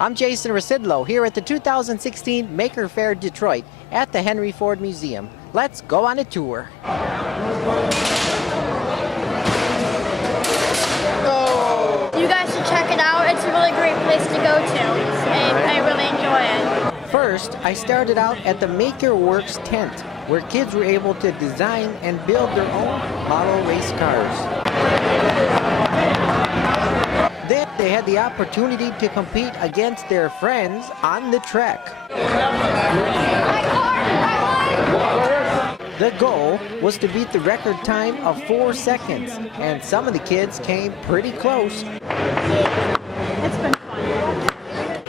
I'm Jason Rzucidlo here at the 2016 Maker Faire Detroit at the Henry Ford Museum. Let's go on a tour. You guys should check it out. It's a really great place to go to, and I really enjoy it. First, I started out at the Maker Works tent, where kids were able to design and build their own model race cars. Then they had the opportunity to compete against their friends on the track. The goal was to beat the record time of 4 seconds, and some of the kids came pretty close. It's been fun.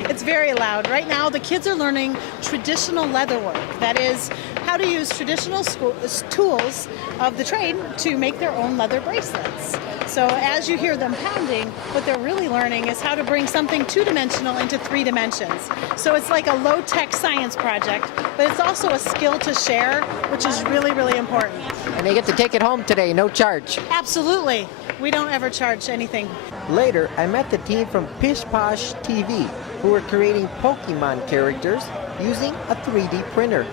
It's very loud. Right now, the kids are learning traditional leatherwork. That is, how to use traditional tools of the trade to make their own leather bracelets. So as you hear them pounding, what they're really learning is how to bring something two-dimensional into 3 dimensions. So it's like a low-tech science project, but it's also a skill to share, which is really, really important. And they get to take it home today, no charge. Absolutely. We don't ever charge anything. Later, I met the team from Pish Posh TV, who were creating Pokemon characters using a 3D printer.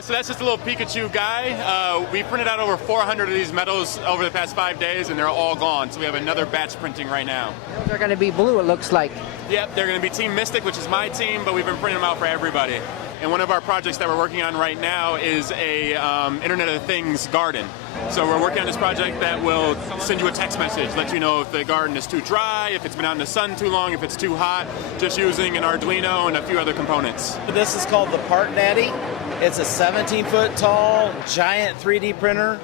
So that's just a little Pikachu guy. We printed out over 400 of these medals over the past 5 days, and they're all gone. So we have another batch printing right now. Those are going to be blue, it looks like. Yep, they're going to be Team Mystic, which is my team, but we've been printing them out for everybody. And one of our projects that we're working on right now is a Internet of Things garden. So we're working on this project that will send you a text message, let you know if the garden is too dry, if it's been out in the sun too long, if it's too hot, just using an Arduino and a few other components. This is called the Part Daddy. It's a 17-foot tall, giant 3D printer.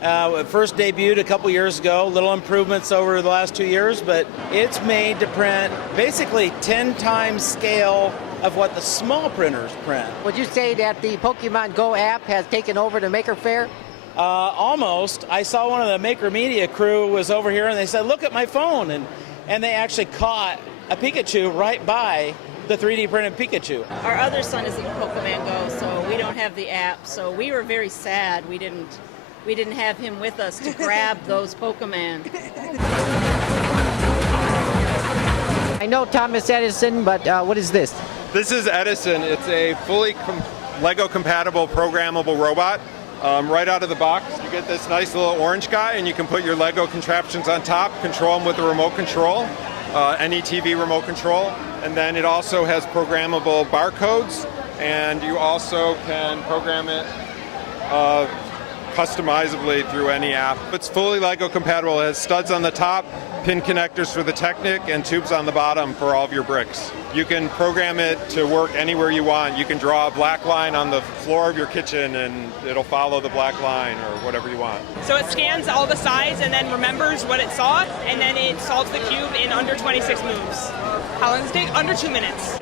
It first debuted a couple years ago, little improvements over the last 2 years, but it's made to print basically 10 times scale of what the small printers print. Would you say that the Pokemon Go app has taken over the Maker Faire? Almost. I saw one of the Maker Media crew was over here and they said, look at my phone, and they actually caught a Pikachu right by the 3D printed Pikachu. Our other son is in Pokemon Go, so we don't have the app, so we were very sad we didn't have him with us to grab those Pokemon. I know Thomas Edison, but what is this? This is Edison. It's a fully Lego compatible programmable robot. Right out of the box, you get this nice little orange guy, and you can put your Lego contraptions on top, control them with a remote control, any TV remote control. And then it also has programmable barcodes, and you also can program it customizably through any app. It's fully Lego compatible. It has studs on the top, pin connectors for the Technic, and tubes on the bottom for all of your bricks. You can program it to work anywhere you want. You can draw a black line on the floor of your kitchen and it'll follow the black line or whatever you want. So it scans all the sides and then remembers what it saw, and then it solves the cube in under 26 moves. How long does it take? Under 2 minutes.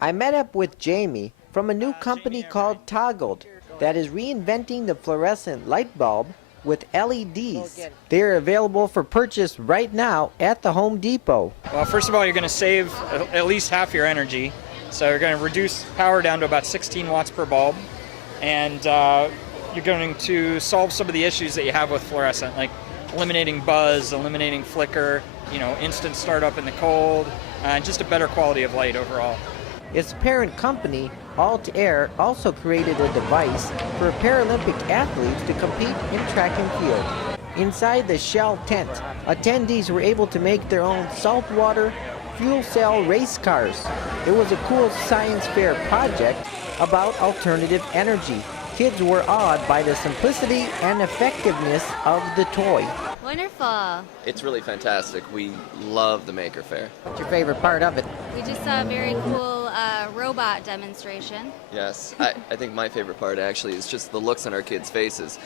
I met up with Jamie from a new company called Toggled that is reinventing the fluorescent light bulb with LEDs. They're available for purchase right now at the Home Depot. Well, first of all, you're going to save at least half your energy. So you're going to reduce power down to about 16 watts per bulb. And you're going to solve some of the issues that you have with fluorescent, like eliminating buzz, eliminating flicker, instant startup in the cold, and just a better quality of light overall. Its parent company, Altair, also created a device for Paralympic athletes to compete in track and field. Inside the shell tent, attendees were able to make their own saltwater fuel cell race cars. It was a cool science fair project about alternative energy. Kids were awed by the simplicity and effectiveness of the toy. Wonderful. It's really fantastic. We love the Maker Faire. What's your favorite part of it? We just saw a very cool robot demonstration. Yes, I think my favorite part actually is just the looks on our kids' faces.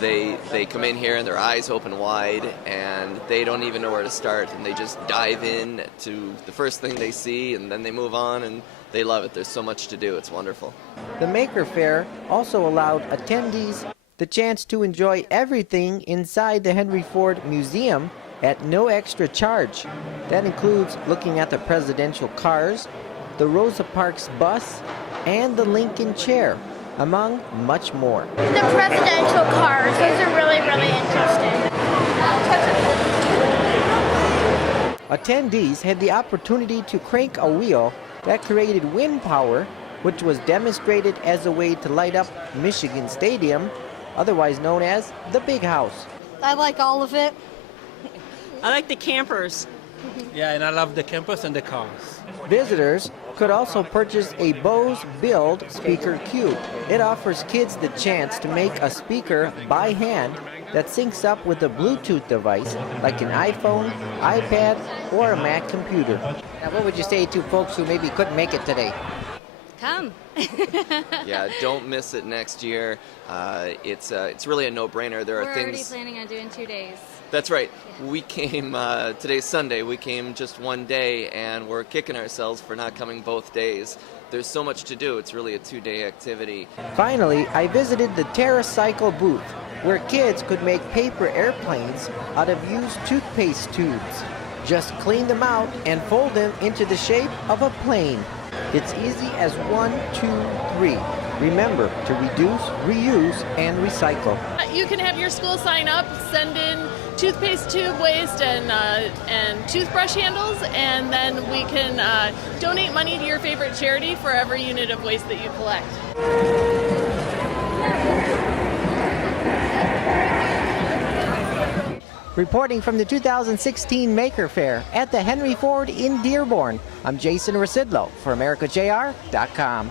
They come in here and their eyes open wide and they don't even know where to start, and they just dive in to the first thing they see and then they move on and they love it. There's so much to do. It's wonderful. The Maker Faire also allowed attendees the chance to enjoy everything inside the Henry Ford Museum at no extra charge. That includes looking at the presidential cars, the Rosa Parks bus, and the Lincoln chair, among much more. The presidential cars, those are really, really interesting. Attendees had the opportunity to crank a wheel that created wind power, which was demonstrated as a way to light up Michigan Stadium, otherwise known as the Big House. I like all of it. I like the campers. Yeah, and I love the campus and the cars. Visitors could also purchase a Bose Build Speaker Cube. It offers kids the chance to make a speaker by hand that syncs up with a Bluetooth device like an iPhone, iPad, or a Mac computer. Now, what would you say to folks who maybe couldn't make it today? Come. Yeah, don't miss it next year. It's really a no-brainer. There are We're things. already planning on doing 2 days. That's right. We came, today's Sunday, we came just one day and we're kicking ourselves for not coming both days. There's so much to do. It's really a 2-day activity. Finally, I visited the TerraCycle booth, where kids could make paper airplanes out of used toothpaste tubes. Just clean them out and fold them into the shape of a plane. It's easy as 1, 2, 3. Remember to reduce, reuse, and recycle. You can have your school sign up, send in toothpaste tube waste and toothbrush handles, and then we can donate money to your favorite charity for every unit of waste that you collect. Reporting from the 2016 Maker Faire at the Henry Ford in Dearborn, I'm Jason Rzucidlo for AmericaJR.com.